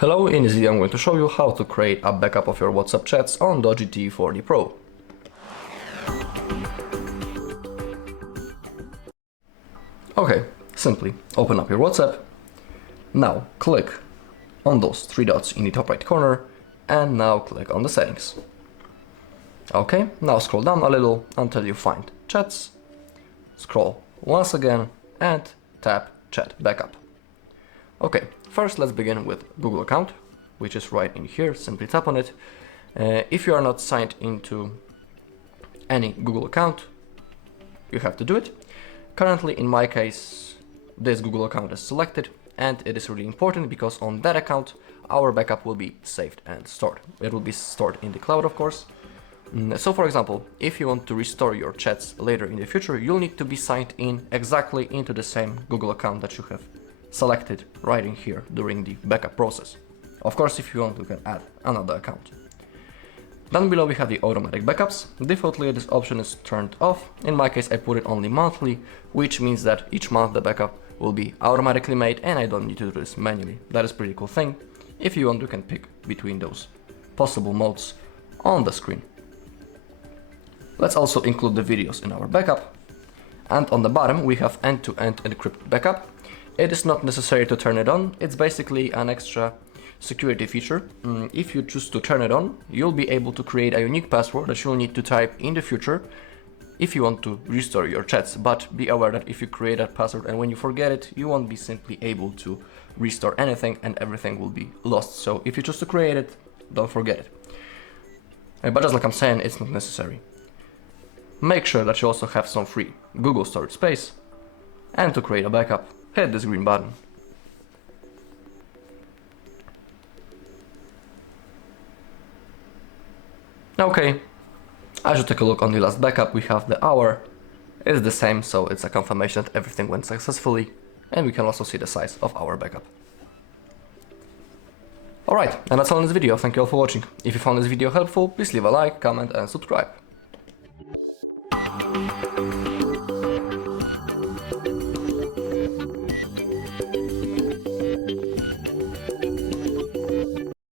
Hello, in this video I'm going to show you how to create a backup of your WhatsApp chats on DOOGEE T40 Pro. Okay, simply open up your WhatsApp. Now click on those three dots in the top right corner and now click on the settings. Okay, now scroll down a little until you find chats. Scroll once again and tap chat backup. Okay, first let's begin with Google account, which is right in here. Simply tap on it. If you are not signed into any Google account, you have to do it. Currently, in my case, this Google account is selected, and it is really important because on that account, our backup will be saved and stored. It will be stored in the cloud, of course. So for example, if you want to restore your chats later in the future, you'll need to be signed in exactly into the same Google account that you have selected right in here during the backup process. Of course, if you want, you can add another account. Down below we have the automatic backups. Defaultly this option is turned off. In my case I put it only monthly, which means that each month the backup will be automatically made and I don't need to do this manually. That is a pretty cool thing. If you want, you can pick between those possible modes on the screen. Let's also include the videos in our backup. And on the bottom we have end-to-end encrypted backup. It is not necessary to turn it on. It's basically an extra security feature. If you choose to turn it on, you'll be able to create a unique password that you'll need to type in the future if you want to restore your chats. But be aware that if you create that password and when you forget it, you won't be simply able to restore anything and everything will be lost. So if you choose to create it, don't forget it. But just like I'm saying, it's not necessary. Make sure that you also have some free Google storage space, and to create a backup, hit this green button. Okay, as you take a look on the last backup, we have the hour is the same, so it's a confirmation that everything went successfully, and we can also see the size of our backup. Alright, and that's all in this video. Thank you all for watching. If you found this video helpful, please leave a like, comment and subscribe.